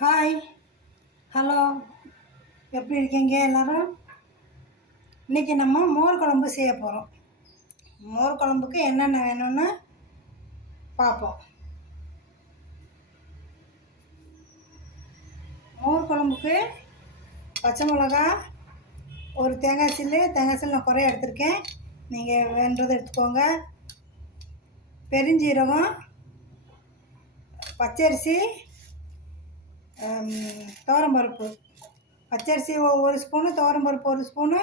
Hi, hello, எப்படி இருக்கீங்க எல்லோரும்? இன்றைக்கி நம்ம மோர் குழம்பு செய்ய போகிறோம். மோர் குழம்புக்கு என்னென்ன வேணும்னு பார்ப்போம். மோர் குழம்புக்கு பச்சை மிளகா, ஒரு தேங்காய் சில்லு நான் குறைய எடுத்திருக்கேன், நீங்கள் வேண்டதை எடுத்துக்கோங்க. பெருஞ்சீரகம், பச்சரிசி, துவரம்பருப்பு. பச்சரிசி ஒரு ஸ்பூனு, துவரம்பருப்பு ஒரு ஸ்பூனு,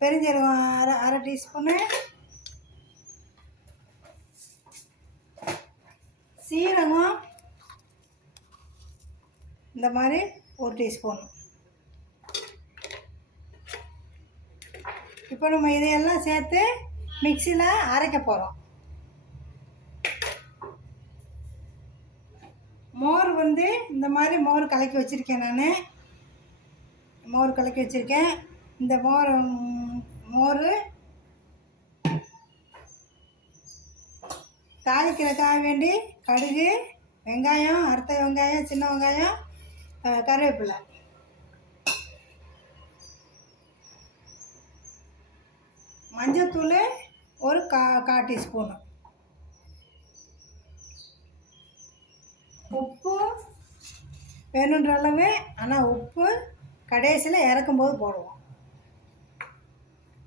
பெருஞ்சீரகம் அரை டீஸ்பூனு, சீரகம் இந்த மாதிரி ஒரு டீஸ்பூன். இப்போ நம்ம இதையெல்லாம் சேர்த்து மிக்சியில் அரைக்க போகிறோம். மோர் இந்த மாதிரி மோர் கலக்கி வச்சுருக்கேன். மோர் கலக்கி வச்சுருக்கேன். இந்த மோர் தாளிக்கிறதுக்காக வேண்டி கடுகு, வெங்காயம், அறுத்த வெங்காயம், சின்ன வெங்காயம், கருவேப்பிலை, மஞ்சத்தூள் ஒரு கால் டீஸ்பூனு, உப்பு வேணுன்ற அளவு. ஆனால் உப்பு கடைசியில் இறக்கும்போது போடுவோம்.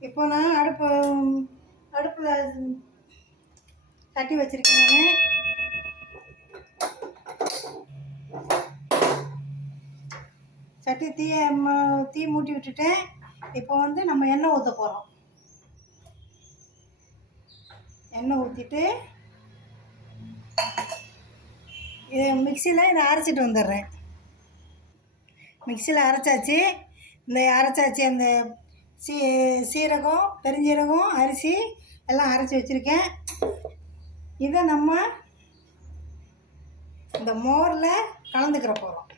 இப்போ நான் அடுப்பில் தட்டி வச்சுருக்கேன். சட்டி தீ மூட்டி விட்டுட்டேன். இப்போ நம்ம எண்ணெய் ஊற்ற போகிறோம். எண்ணெய் ஊற்றிட்டு இதை மிக்சியில் இதை அரைச்சிட்டு வந்துடுறேன். மிக்சியில் அரைச்சாச்சு. அந்த சீரகம், பெருஞ்சீரகம், அரிசி எல்லாம் அரைச்சி வச்சுருக்கேன். இதை நம்ம இந்த மோரில் கலந்துக்கிற போகிறோம்.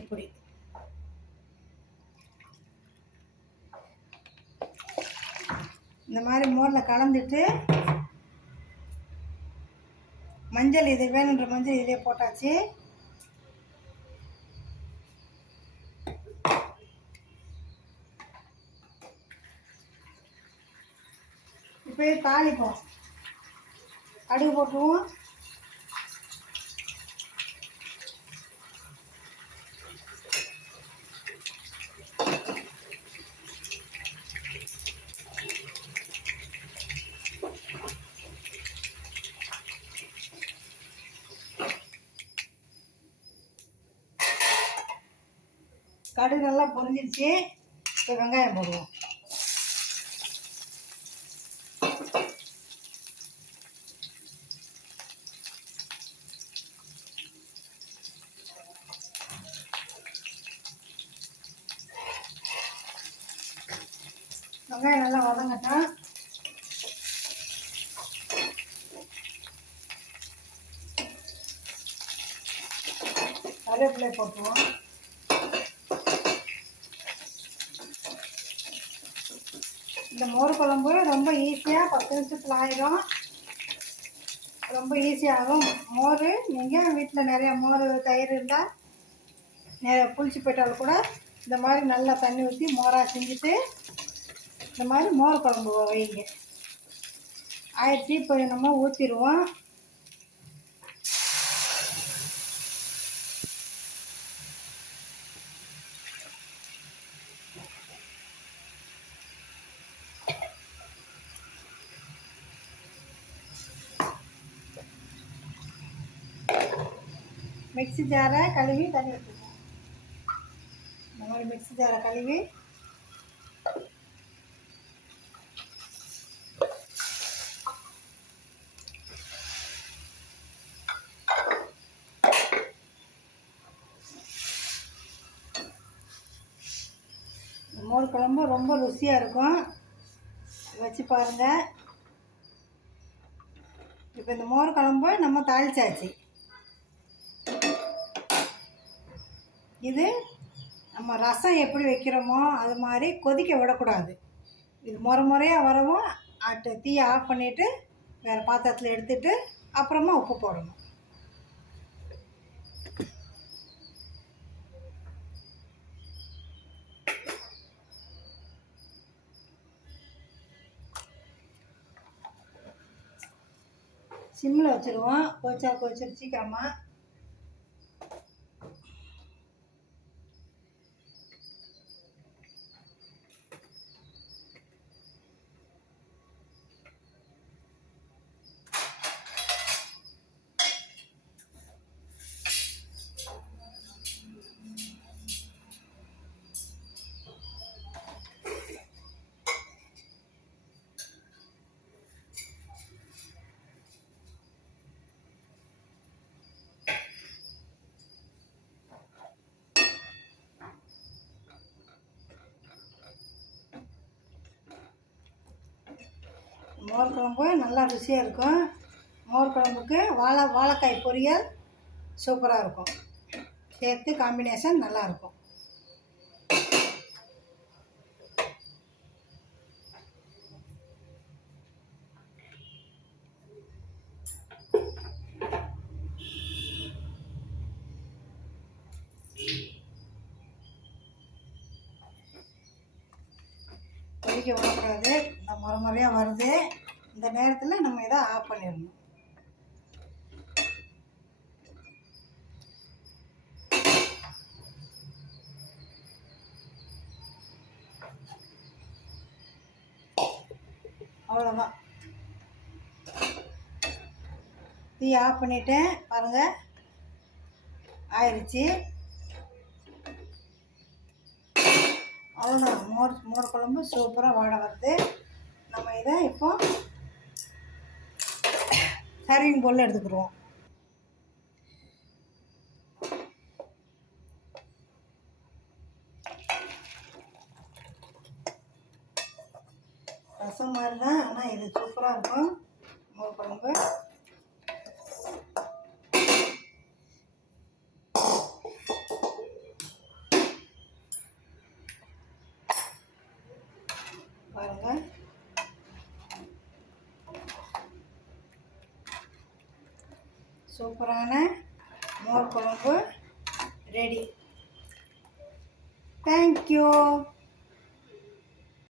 இப்படி இந்த மாதிரி மோரில் கலந்துட்டு மஞ்சள், இது வேணுன்ற மஞ்சள் இதிலே போட்டாச்சு. இப்போ தாளிப்போம். கடுகு போட்டுருவோம். கடுகு நல்லா பொரிஞ்சிருச்சு. இப்போ வெங்காயம் போடுவோம். வெங்காயம் நல்லா வதங்கட்டும். கருவேப்பிலை போட்டுருவோம். இந்த மோர் குழம்பு ரொம்ப ஈஸியாக 10 நிமிஷத்தில் ஆயிடும். ரொம்ப ஈஸியாகும். மோர் நீங்கள் வீட்டில் நிறையா மோர், தயிர் இருந்தால் புளிச்சு போயிட்டாலும் கூட இந்த மாதிரி நல்லா தண்ணி ஊற்றி மோராக செஞ்சுட்டு இந்த மாதிரி மோர் குழம்பு வைங்க. ஆயிடுச்சு. இப்போ நம்ம ஊற்றிடுவோம். மிக்ஸி ஜாரை கழுவி தண்ணி ஊற்றிடுவோம். இந்த மாதிரி மிக்ஸி ஜாரை கழுவி மோர் குழம்பு ரொம்ப ருசியாக இருக்கும். வச்சு பாருங்கள். இப்போ இந்த மோர் குழம்பு நம்ம தாளிச்சாச்சு. இது நம்ம ரசம் எப்படி வைக்கிறோமோ அது மாதிரி கொதிக்க விடக்கூடாது. இது முறையாக வரவும் தீயை ஆஃப் பண்ணிவிட்டு வேறு பாத்திரத்தில் எடுத்துகிட்டு அப்புறமா உப்பு போடணும். சிம்மில் வச்சுருவோம். கொதிச்சிரு சீக்கிரமாக. மோர் குழம்பு நல்லா ருசியாக இருக்கும். மோர் குழம்புக்கு வாழைக்காய் பொரியல் சூப்பராக இருக்கும். சேர்த்து காம்பினேஷன் நல்லாயிருக்கும். கொதிக்க விடக்கூடாது. இந்த முறையாக வருது. இந்த நேரத்தில் நம்ம இதை ஆஃப் பண்ணிடணும். அவ்வளோதான். தீ ஆஃப் பண்ணிவிட்டேன். பாருங்கள், ஆயிடுச்சு. அவ்வளோதான். மோர் குழம்பு சூப்பராக வாட வருது. நம்ம இதை இப்போ சர்விங் பவுலில் எடுத்துக்கிடுவோம். ரசம் மாதிரி தான், ஆனால் இது சூப்பராக இருக்கும் மோர் குழம்பு. பாருங்கள், சூப்பரான மோர் குழம்பு ரெடி. தேங்க்யூ.